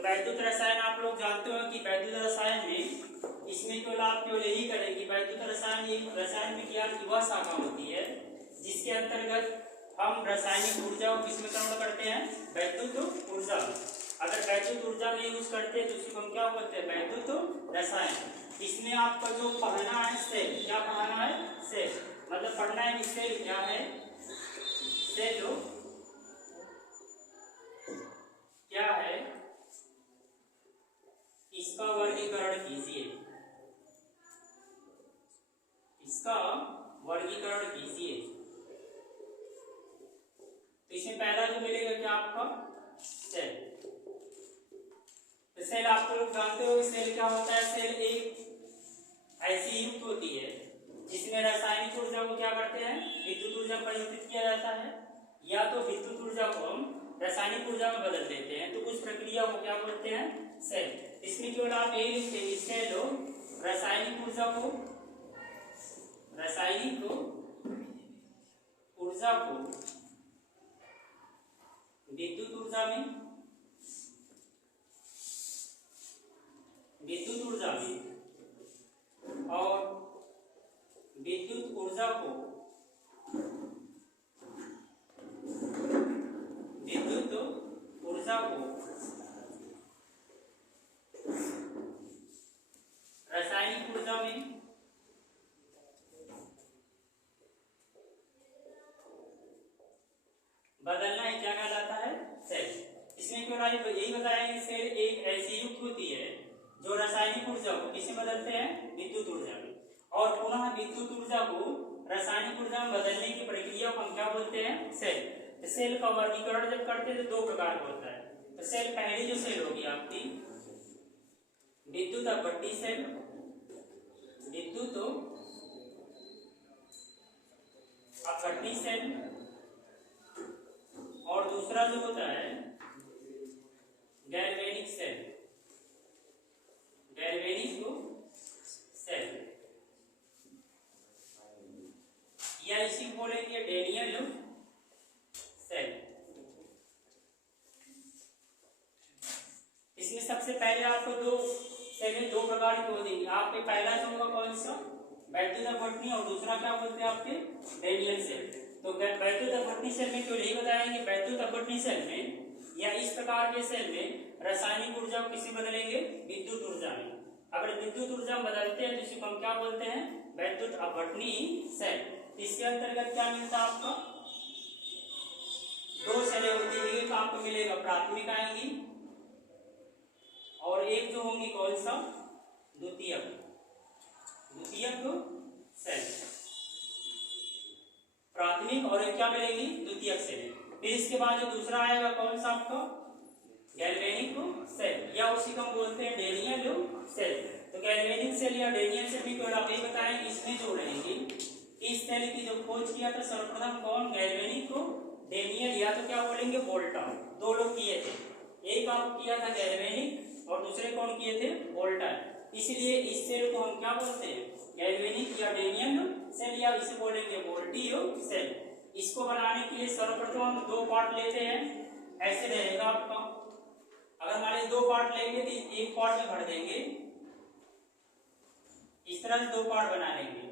वैद्युत रसायन आप लोग जानते हो कि वैद्युत रसायन में इसमें केवल आप केवल यही करेंगे, वैद्युत रसायन एक रसायन विज्ञान की वह शाखा होती है जिसके अंतर्गत हम रासायनिक ऊर्जा को किसमें कन्वर्ट करते हैं, वैद्युत ऊर्जा। अगर वैद्युत ऊर्जा में यूज करते हैं तो उसको हम क्या बोलते हैं, वैद्युत रसायन। इसमें आपका जो पढ़ना है सेल, क्या पढ़ना है, सेल, मतलब पढ़ना है कि सेल क्या है, सेल क्या है, इसका वर्गीकरण कीजिए, इसका वर्गीकरण कीजिए। तो इसमें पहला जो मिलेगा क्या आपका, सेल। तो सेल आप लोग जानते हो सेल क्या होता है, सेल एक ऐसी युक्त होती है जिसमें रासायनिक ऊर्जा को क्या करते हैं, विद्युत ऊर्जा परिवर्तित किया जाता है, या तो विद्युत ऊर्जा को हम रासायनिक ऊर्जा में बदल देते हैं, तो उस प्रक्रिया को क्या बोलते हैं, सेल। इसमें केवल आप यही लिखेंगे, सेल रासायनिक ऊर्जा को, रासायनिक ऊर्जा को विद्युत ऊर्जा में, विद्युत ऊर्जा में, और विद्युत ऊर्जा को विद्युत ऊर्जा को रासायनिक ऊर्जा में बदलना ही क्या कहलाता है, सेल। इसमें क्यों यही बताया कि सेल एक ऐसी युक्त होती है जो रासायनिक ऊर्जा को किसमें बदलते हैं, विद्युत ऊर्जा में, और पुनः विद्युत ऊर्जा को रासायनिक ऊर्जा में बदलने की प्रक्रिया को हम क्या बोलते हैं, सेल। तो सेल का वर्गीकरण जब करते हैं तो दो प्रकार का होता है। तो सेल, पहली जो सेल होगी आपकी विद्युत अपवर्ती सेल, विद्युत अपवर्ती सेल, और दूसरा जो होता है गैल्वेनिक सेल, गैल्वेनिक सेल, या इसी को बोलेंगे डेनियल सेल। इसमें सबसे पहले आपको दो सेल दो प्रकार की होती है। आपके पहला जो होगा कौन सा, वैद्युत अपवर्तनी, और दूसरा क्या बोलते हैं आपके, डेनियल सेल। तो वैद्युत अपवर्तनी सेल में क्यों यही बताएंगे, वैद्युत अपवर्तनी सेल में या इस प्रकार के सेल में रासायनिक ऊर्जा को किसी बदलेंगे, विद्युत ऊर्जा में। अगर विद्युत ऊर्जा में बदलते हैं तो इसे हम क्या बोलते हैं, वैद्युत अपवर्तनी सेल। इसके अंतर्गत क्या मिलता है आपका, दो सेलें होती है, एक आपको मिलेगा प्राथमिक आएंगी और एक जो होंगी कौन सा, द्वितीयक, द्वितीयक सेल। प्राथमिक और एक क्या मिलेगी, द्वितीयक सेल। फिर इसके बाद जो दूसरा आएगा कौन सा आपका, गैल्वेनिक सेल, या उसी को हम बोलते हैं डेनियल सेल। तो गैल्वेनिक सेल या डेनियल सेल भी केवल आप ये बताएं, इसमें जो रहेंगे, इस सेल की जो खोज किया था सर्वप्रथम कौन, गैल्वेनिक डेनियल, या तो क्या बोलेंगे वोल्टा, दो लोग किए थे, एक आप किया था गैल्वेनिक और दूसरे कौन किए थे, वोल्टा। इसलिए इस सेल को हम क्या बोलते हैं, गैल्वेनिक या डेनियल सेल, या इसे बोलेंगे वोल्टीय सेल। इसको बनाने के लिए सर्वप्रथम हम दो पार्ट लेते हैं, ऐसे रहेगा आपका। अगर हमारे दो पार्ट लेंगे तो एक पार्ट में भर देंगे, इस तरह से दो पार्ट बना लेंगे।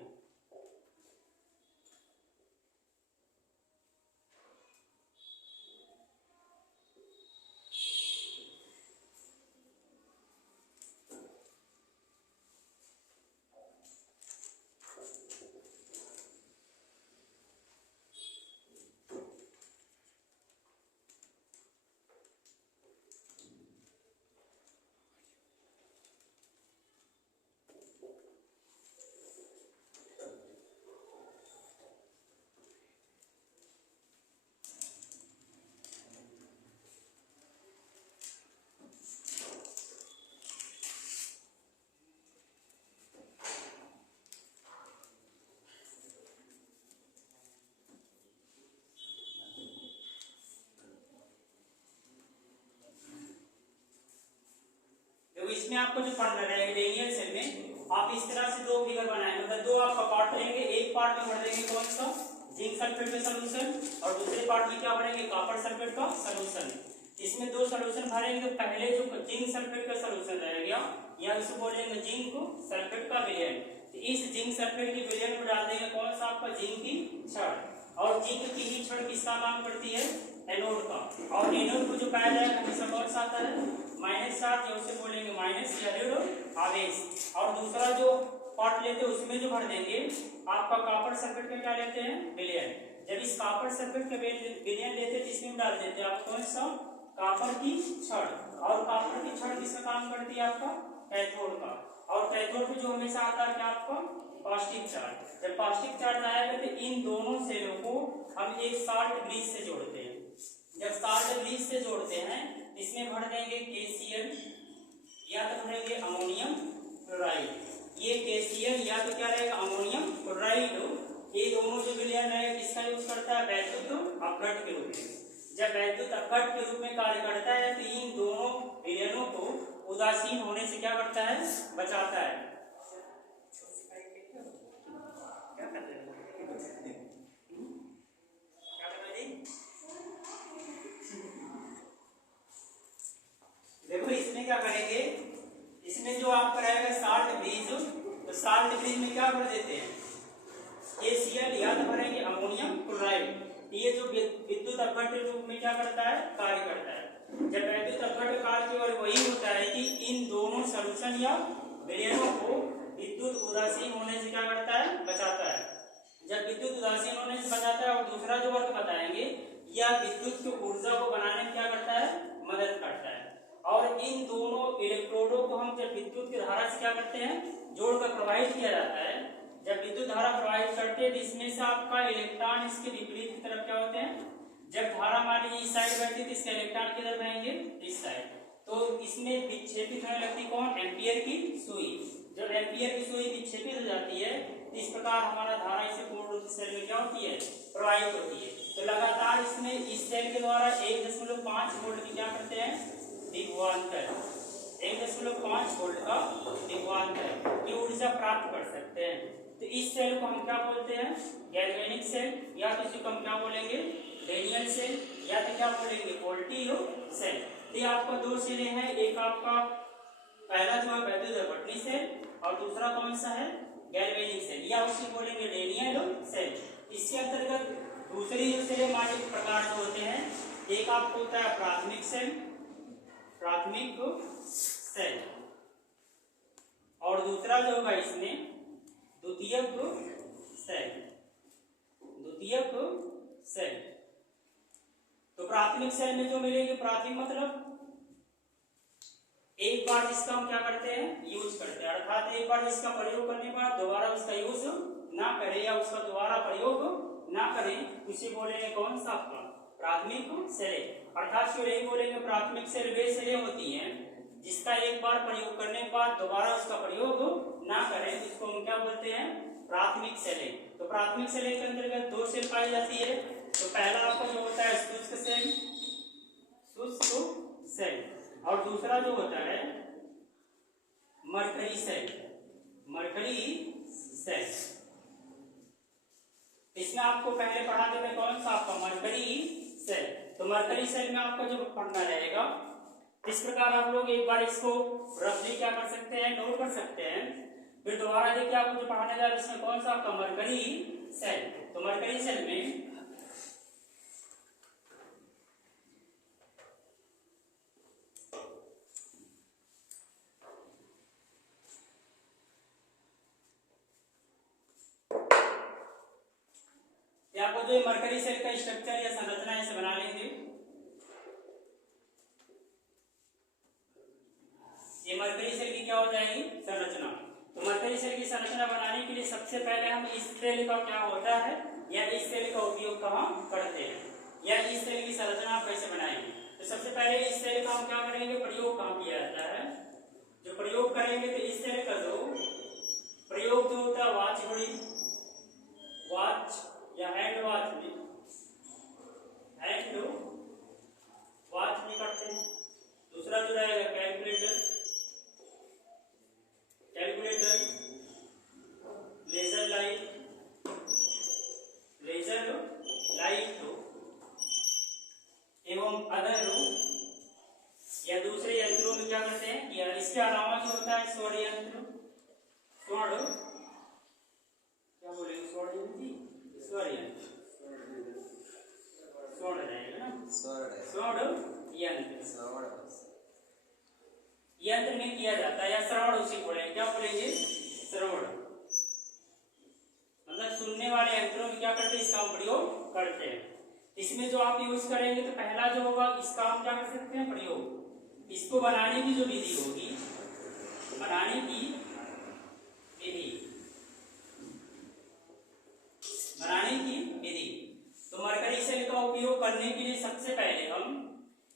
इसमें आपको जो पढ़ना रहेगा डेनियल सेल में, आप इस तरह से दो फिगर बनाएंगे, मतलब दो आपका पार्ट लेंगे, एक पार्ट में भर देंगे कौन सा, जिंक सल्फेट का सॉल्यूशन, और दूसरे पार्ट में क्या भरेंगे, कॉपर सल्फेट का सॉल्यूशन। इसमें दो सोल्यूशन भरेंगे तो पहले जो जिंक सल्फेट का सोल्यूशन रहेगा या इसे बोलेंगे जिंक सल्फेट का विलयन। तो इस जिंक सल्फेट के विलयन को डाल देंगे कौन सा आपका जिंक की छड़, और जिंक की ही छड़ किसका काम करती है, एनोड का। और एनोड को जो पाया जाएगा हमेशा कौन सा आता है, -7, या उसे बोलेंगे माइनस या ऋण आवेश। और दूसरा जो पार्ट लेते हैं उसमें जो भर देंगे आपका कॉपर सल्फेट का क्या लेते हैं, विलयन। जब इस कॉपर सल्फेट का विलयन लेते हैं तो इसमें डाल देते हैं आप कौन सा, कॉपर की छड़। और कॉपर की छड़ किसका काम करती है, आपका कैथोड का। और कैथोड पे जो हमेशा आता है क्या आपका, पॉजिटिव चार्ज। जब पॉजिटिव चार्ज आएगा तो इन दोनों सेलों को हम एक साल्ट ब्रिज से जोड़ते हैं। जब साल्ट ब्रिज से जोड़ते हैं इसमें भर देंगे KCl या तो भरेंगे अमोनियम क्लोराइड। ये KCl या तो क्या रहेगा, अमोनियम क्लोराइड। ये दोनों जो विलयन है किसका यूज करता है, वैद्युत अपघट के रूप में। जब वैद्युत अपघट के रूप में कार्य करता है तो इन दोनों विलयनों को उदासीन होने से क्या करता है, बचाता है। देखो इसमें क्या करेंगे, इसमें जो आपका रहेगा साल्ट ब्रिज, तो साल्ट ब्रिज में क्या भर देते हैं, KCl या तो भरेंगे अमोनियम क्लोराइड। ये जो विद्युत अपघट के रूप में क्या करता है, कार्य करता है। जब वैद्युत अपघट कार्य केवल वही होता है कि इन दोनों सॉल्यूशन या विलयनों को विद्युत उदासीन होने से क्या करता है, बचाता है। जब विद्युत उदासीन होने से बचाता है। और दूसरा जो वर्क बताएंगे, यह विद्युत की ऊर्जा को बनाने में क्या करता है, मदद करता है। और इन दोनों इलेक्ट्रोडों को हम जब विद्युत की धारा से क्या करते हैं, जोड़कर प्रवाहित किया जाता है। जब विद्युत धारा प्रवाहित करते हैं तो इसमें से आपका इलेक्ट्रॉन इसके विपरीत की तरफ क्या होते हैं, जब धारा मान लीजिए इस साइड बहती है तो इसके इलेक्ट्रॉन किधर बहेंगे, इस साइड। तो इसमें विक्षेपित होने लगती कौन, एम्पियर की सुई। जब एम्पियर की सुई विक्षेपित हो जाती है तो इस प्रकार हमारा धारा इसे पूर्ण रूप से सेल में क्या होती है, प्रवाहित होती है। तो लगातार इसमें इस सेल के द्वारा 1.5 वोल्ट की क्या करते हैं, विभवांतर, 1.5 वोल्ट का विभवांतर की ऊर्जा प्राप्त कर सकते हैं। तो इस सेल को हम क्या बोलते हैं, गैल्वेनिक सेल, या तो इसे हम क्या बोलेंगे, डेनियल सेल, या तो क्या बोलेंगे, वोल्टेज सेल। तो आपका दो सेलें हैं, एक आपका पहला जो है वैद्युत अपघटनी सेल और दूसरा कौन सा है, गैल्वेनिक सेल, या उसे बोलेंगे डेनियल सेल। इसके अंतर्गत दूसरी जो सेल हमारे प्रकार जो होते हैं, एक आपको होता है प्राथमिक सेल, प्राथमिक सेल, और दूसरा जो होगा इसमें द्वितीयक सेल, द्वितीयक सेल। तो प्राथमिक सेल में जो मिलेगी, प्राथमिक मतलब एक बार जिसका हम क्या करते हैं, यूज करते हैं, अर्थात एक बार जिसका प्रयोग करने के बाद दोबारा उसका यूज ना करें या उसका दोबारा प्रयोग ना करें, उसे बोलेंगे कौन सा, आपका प्राथमिक सेल। अर्थात क्यों यही बोलेंगे, प्राथमिक सेल वे सेलें होती हैं जिसका एक बार प्रयोग करने के बाद दोबारा उसका प्रयोग ना करें, इसको हम क्या बोलते हैं, प्राथमिक सेलें। तो प्राथमिक सेल के अंतर्गत दो सेल पाई जाती है। तो पहला आपका जो होता है शुष्क सेल, शुष्क सेल, और दूसरा जो होता है मरकरी सेल, मरकरी सेल। इसमें आपको पहले पढ़ाते में कौन सा, आपका मरकरी सेल। तो मरकरी सेल में आपको जो पढ़ना रहेगा, इस प्रकार आप लोग एक बार इसको रफली क्या कर सकते हैं, नोट कर सकते हैं। फिर दोबारा देखिए आपको जो पढ़ाने जा रहा है इसमें कौन सा, आपका मरकरी सेल। तो मरकरी सेल में आपको जो मरकरी सेल का स्ट्रक्चर या संरचना ऐसे बना लेंगे। ये मरकरी सेल की क्या हो जाएगी, संरचना। तो मरकरी सेल की संरचना बनाने के लिए सबसे पहले हम इस सेल का क्या होता है या इस सेल का उपयोग कहाँ करते हैं, या इस सेल की संरचना आप कैसे बनाएंगे। तो सबसे पहले इस सेल का हम क्या करेंगे, प्रयोग कहाँ किया जाता है। जो प्रयोग करेंगे तो इस सेल का जो प्रयोग जो होता है वॉच घड़ी, वॉच या हैंड वॉच में, हैंड वॉच में करते हैं। दूसरा जो रहेगा calculator, calculator, laser light, laser light एवं अदर इसके अलावा जो होता है स्वर्ण यंत्र, स्वर्ण क्या बोलेंगे, स्वर्ण यंत्र, स्वर्ण यंत्र, स्वर्ण रहेगा ना, स्वर्ण यंत्र, यंत्र में किया जाता है, या श्रवण उसी बोलेंगे, क्या बोलेंगे, श्रवण, मतलब सुनने वाले यंत्रों में क्या करते हैं, इसका हम प्रयोग करते हैं। इसमें जो आप यूज करेंगे तो पहला जो होगा इसका हम क्या कर सकते हैं, प्रयोग। इसको बनाने की जो विधि होगी, बनाने की विधि, बनाने की विधि, तो मरकरी सेल का उपयोग करने के लिए सबसे पहले हम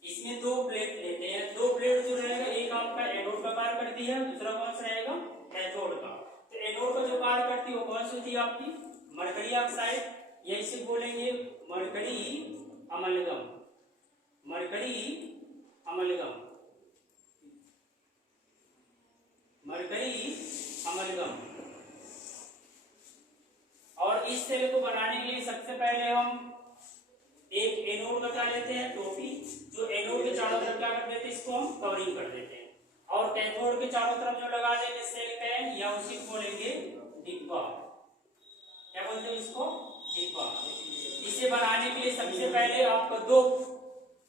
इसमें दो प्लेट लेते हैं। दो प्लेट जो रहेगा, एक आपका एनोड का कार्य करती है, दूसरा कौन सा रहेगा, कैथोड का। तो एनोड का जो कार्य करती है वो कौन सी होती है आपकी, मरकरी ऑक्साइड, या इसे बोलेंगे mercury amalgam, mercury amalgam, mercury amalgam. और इस सेल को बनाने के लिए सबसे पहले हम एक एनोड का क्या लेते हैं, टोपी, जो एनोड के चारों तरफ क्या कर देते हैं, इसको हम कवरिंग कर देते हैं। और कैथोड के चारों तरफ जो लगा देंगे सेल पैन, या उसी को बोलेंगे डिब्बा, क्या बोलते हैं इसको, डिब्बा। इसे बनाने के लिए सबसे पहले आपको दो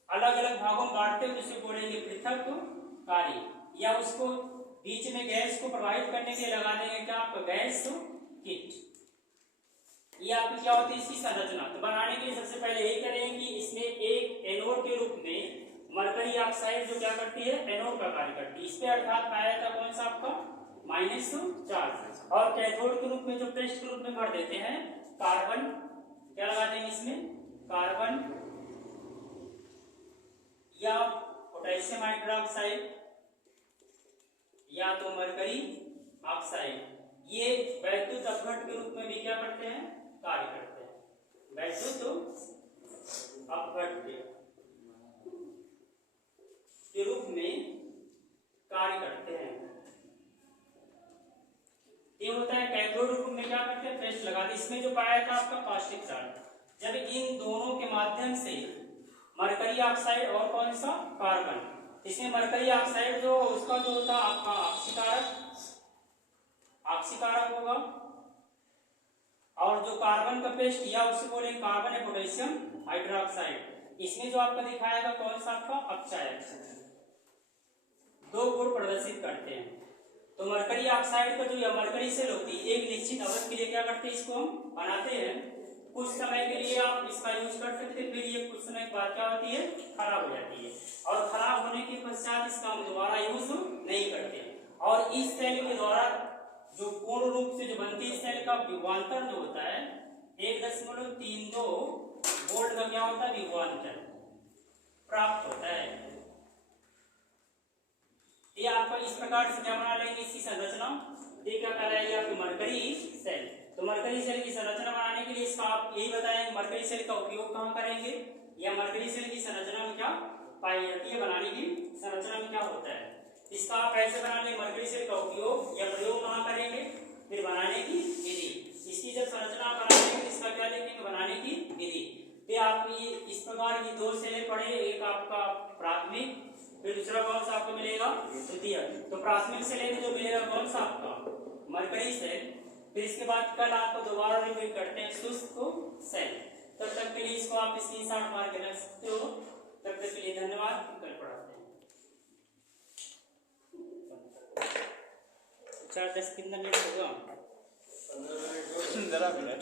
अलग अलग भागों में बांटते हैं, जिसे बोलेंगे पृथक कार्य, या उसको बीच में गैस को प्रवाहित करने के लिए लगा देंगे क्या, आपका गैस किट। ये आपकी क्या होती है, इसकी संरचना। तो बनाने के लिए सबसे पहले यही करेंगे कि इसमें एक एनोड के रूप में मरकरी ऑक्साइड जो क्या करती है, एनोड का कार्य करती है। इसमें अर्थात पाया था कौन सा आपका, -चार्ज। और कैथोड के रूप में जो पेस्ट के रूप में भर देते हैं कार्बन, क्या लगा देंगे इसमें, कार्बन या पोटेशियम हाइड्रोक्साइड, या तो मरकरी ऑक्साइड। ये वैद्युत अपघट के रूप में भी क्या करते हैं, कार्य करते हैं, वैद्युत अपघट के रूप में कार्य करते हैं। ये होता है कैथोड रूप में क्या करते हैं, पेस्ट लगाते। इसमें जो पाया था आपका कास्टिक चार्ज, जब इन दोनों के माध्यम से मरकरी ऑक्साइड और कौन सा, कार्बन, इसमें मरकरी ऑक्साइड जो उसका जो होता है आपका ऑक्सीकारक, ऑक्सीकारक होगा, और जो कार्बन का पेस्ट किया उसे बोलेंगे कार्बन या पोटेशियम हाइड्रोक्साइड। इसमें जो आपका दिखाया था कौन सा आपका, अपचायक, दो गुण प्रदर्शित करते हैं। तो मरकरी ऑक्साइड का जो मरकरी सेल होती है, एक निश्चित अवधि के लिए क्या करते हैं, इसको हम बनाते हैं। कुछ समय के लिए आप इसका यूज कर सकते हैं, फिर ये कुछ समय के बाद क्या होती है, खराब हो जाती है, और खराब होने के पश्चात इसका हम दोबारा यूज नहीं करते। और इस सेल के द्वारा जो पूर्ण रूप से जो बनती है सेल का विभवांतर जो होता है 1.32 वोल्ट का क्या होता है, विभवांतर प्राप्त होता है। ये आपको इस प्रकार से क्या बना लेंगे, इसकी संरचना, ये क्या कहलाएगी आपकी, मरकरी सेल। तो मरकरी सेल की संरचना बनाने के लिए इसका आप यही बताएंगे मरकरी सेल का उपयोग कहाँ करेंगे, या मरकरी सेल की संरचना में क्या पाई जाती है, बनाने की संरचना में क्या होता है, इसका आप कैसे बनाने, मरकरी सेल का उपयोग या प्रयोग कहाँ करेंगे, फिर बनाने की विधि। इसकी जब संरचना बनाएंगे इसका क्या लिखेंगे, बनाने की विधि। फिर आप ये इस प्रकार की दो सेलें पढ़े, एक आपका प्राथमिक, फिर दूसरा कौन सा आपको मिलेगा, द्वितीय। तो प्राथमिक से लेके जो मिलेगा कौन सा आपका, मरकरी सेल। फिर इसके बाद कल आपको दोबारा रिपीट करते हैं शुष्क सेल। तब तक के लिए इसको आप स्क्रीनशॉट मार के रख सकते हो। तब तक के लिए धन्यवाद, कल पढ़ाते हैं। 4-10 कितना मिनट होगा, 15 मिनट